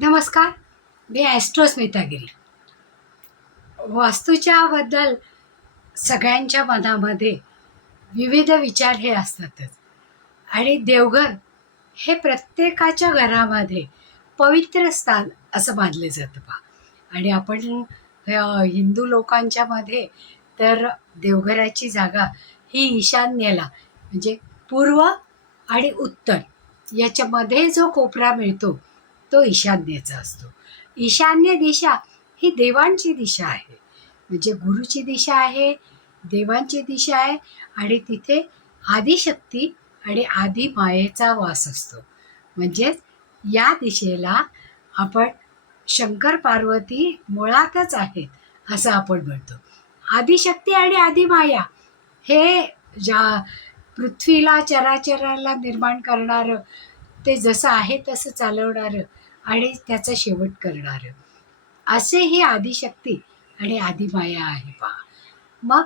नमस्कार. मी ॲस्ट्रो स्मितागिरी वास्तूच्याबद्दल सगळ्यांच्या मनामध्ये विविध विचार हे असतातच. आणि देवघर हे प्रत्येकाच्या घरामध्ये पवित्र स्थान असं मानलं जातं पहा आणि आपण हिंदू लोकांच्या मध्ये तर देवघराची जागा ही ईशान्येला म्हणजे पूर्व आणि उत्तर याच्यामध्ये जो कोपरा मिळतो तो ईशान्येचा असतो. ईशान्य दिशा ही देवांची दिशा आहे. म्हणजे गुरुची दिशा आहे देवांची दिशा आहे आणि तिथे आदिशक्ती आणि आदी मायेचा वास असतो. म्हणजेच या दिशेला आपण शंकर पार्वती मुळातच आहेत असं आपण म्हणतो. आदिशक्ती आणि आदिमाया हे ज्या पृथ्वीला चराचराला निर्माण करणारं ते जसं आहे तसं चालवणारं आणि त्याचा शेवट करणारं. असे ही आदिशक्ती आणि आदिमाया आहे पहा. मग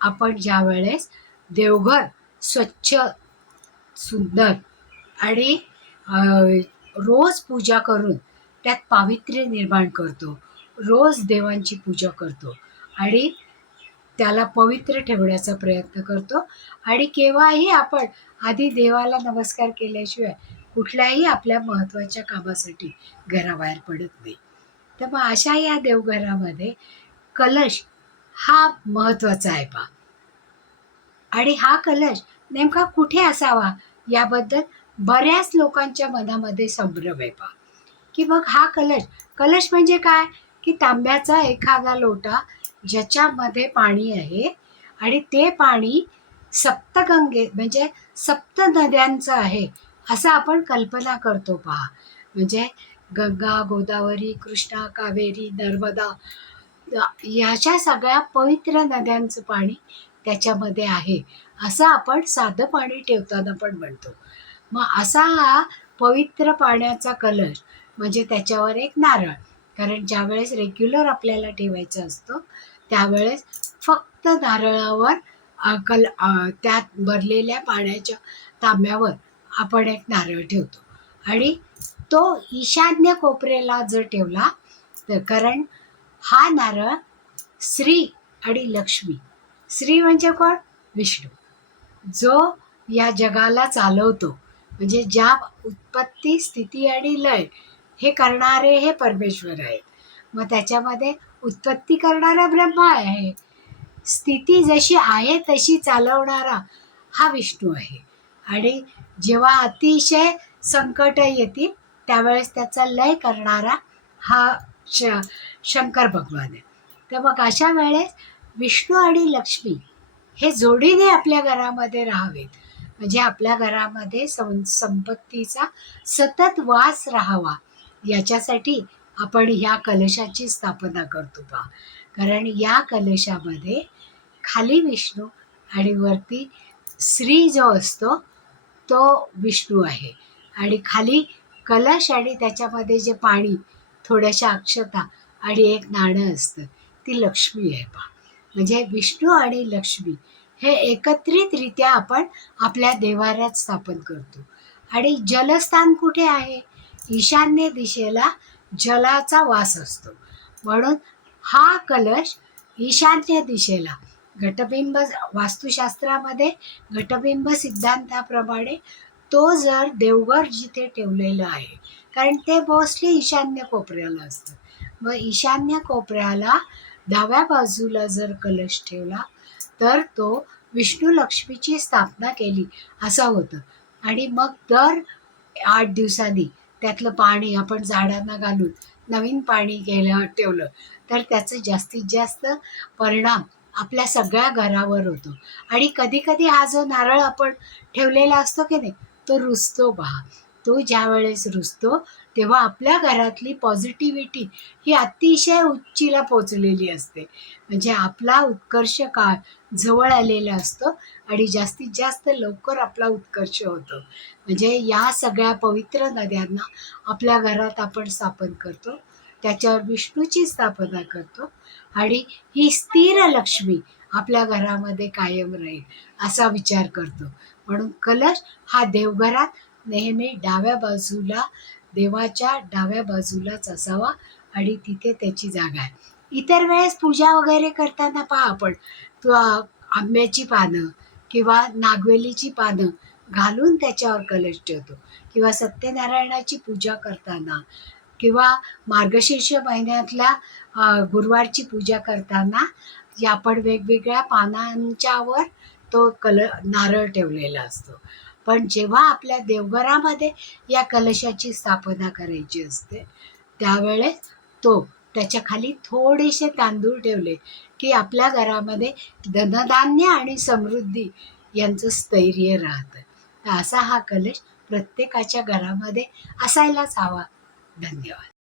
आपण ज्या वेळेस देवघर स्वच्छ सुंदर आणि रोज पूजा करून त्यात पावित्र्य निर्माण करतो रोज देवांची पूजा करतो आणि त्याला पवित्र ठेवण्याचा प्रयत्न करतो आणि केव्हाही आपण आधी देवाला नमस्कार केल्याशिवाय कुठल्याही आपल्या महत्त्वाच्या कामासाठी घराबाहेर पडत नाही. तर मग अशा या देवघरामध्ये कलश हा महत्त्वाचा आहे पा आणि हा कलश नेमका कुठे असावा याबद्दल बऱ्याच लोकांच्या मनामध्ये संभ्रम आहे पा की मग हा कलश कलश म्हणजे काय? की तांब्याचा एखादा लोटा ज्याच्यामध्ये पाणी आहे आणि ते पाणी सप्तगंगे म्हणजे सप्त नद्यांचं आहे. असं आपण कल्पना करतो पहा. म्हणजे गंगा गोदावरी कृष्णा कावेरी नर्मदा ह्याच्या सगळ्या पवित्र नद्यांचं पाणी त्याच्यामध्ये आहे. असं आपण साधं पाणी ठेवताना पण म्हणतो. मग असा हा पवित्र पाण्याचा कलश म्हणजे त्याच्यावर एक नारळ. कारण ज्यावेळेस रेग्युलर आपल्याला ठेवायचं असतं त्यावेळेस फक्त नारळावर कल त्यात भरलेल्या पाण्याच्या तांब्यावर आपण एक नारळ ठेवतो. आणि तो ईशान्य कोपऱ्याला जर ठेवला तर कारण हा नारळ श्री आणि लक्ष्मी. श्री म्हणजे कोण? विष्णू. जो या जगाला चालवतो. म्हणजे ज्या उत्पत्ती स्थिती आणि लय हे करणारे हे परमेश्वर आहेत. मग त्याच्यामध्ये उत्पत्ती करणारा ब्रह्मा आहे. स्थिती जशी आहे तशी चालवणारा हा विष्णू आहे. आणि जेव्हा अतिशय संकट येतील त्यावेळेस त्याचा लय करणारा हा श शंकर भगवान आहे. तर मग अशा वेळेस विष्णू आणि लक्ष्मी हे जोडीने आपल्या घरामध्ये राहावेत. म्हणजे आपल्या घरामध्ये सं संपत्तीचा सतत वास राहावा. याच्यासाठी आपण ह्या कलशाची स्थापना करतो पहा कारण या कलशामध्ये खाली विष्णू आणि वरती श्री जो असतो तो विष्णू आहे. आणि खाली कलश आणि त्याच्यामध्ये जे पाणी थोड्याशा अक्षता आणि एक नाणं असतं ती लक्ष्मी आहे पहा. म्हणजे विष्णू आणि लक्ष्मी हे एकत्रितरित्या आपण आपल्या देवाऱ्यात स्थापन करतो. आणि जलस्थान कुठे आहे? ईशान्य दिशेला जलाचा वास असतो. म्हणून हा कलश ईशान्य दिशेला घटबिंब वास्तुशास्त्रामध्ये घटबिंब सिद्धांताप्रमाणे तो जर देवघर जिथे ठेवलेलं आहे कारण ते मोस्टली ईशान्य कोपऱ्याला असतं. मग ईशान्य कोपऱ्याला डाव्या बाजूला जर कलश ठेवला तर तो विष्णू लक्ष्मीची स्थापना केली असं होतं. आणि मग दर आठ दिवसांनी त्यातलं पाणी आपण झाडांना घालून नवीन पाणी केलं ठेवलं तर त्याचं जास्तीत जास्त परिणाम आपल्या सगळ्या घरावर होतो. आणि कधी कधी हा जो नारळ आपण ठेवलेला असतो की नाही तो रुजतो पहा. तो ज्या वेळेस रुजतो तेव्हा आपल्या घरातली पॉझिटिव्हिटी ही अतिशय उच्चीला पोचलेली असते. म्हणजे आपला उत्कर्ष काळ जवळ आलेला असतो आणि जास्तीत जास्त लवकर आपला उत्कर्ष होतो. म्हणजे या सगळ्या पवित्र नद्यांना आपल्या घरात आपण स्थापन करतो. त्याच्यावर विष्णूची स्थापना करतो आणि ही स्थिर लक्ष्मी आपल्या घरामध्ये कायम राहील असा विचार करतो. म्हणून कलश हा देवघरात नेहमी डाव्या बाजूला देवाच्या डाव्या बाजूलाच असावा आणि तिथे त्याची जागा आहे. इतर वेळेस पूजा वगैरे करताना पहा आपण तो आंब्याची पानं किंवा नागवेलीची पानं घालून त्याच्यावर कलश ठेवतो किंवा सत्यनारायणाची पूजा करताना किंवा मार्गशीर्ष महिन्यातल्या गुरुवारची पूजा करताना आपण वेगवेगळ्या पानांच्यावर तो कल नारळ ठेवलेला असतो. पण जेव्हा आपल्या देवघरामध्ये या कलशाची स्थापना करायची असते त्यावेळेस तो त्याच्याखाली थोडेसे तांदूळ ठेवले की आपल्या घरामध्ये धनधान्य आणि समृद्धी यांचं स्थैर्य राहतं. असा हा कलश प्रत्येकाच्या घरामध्ये असायलाच हवा. धन्यवाद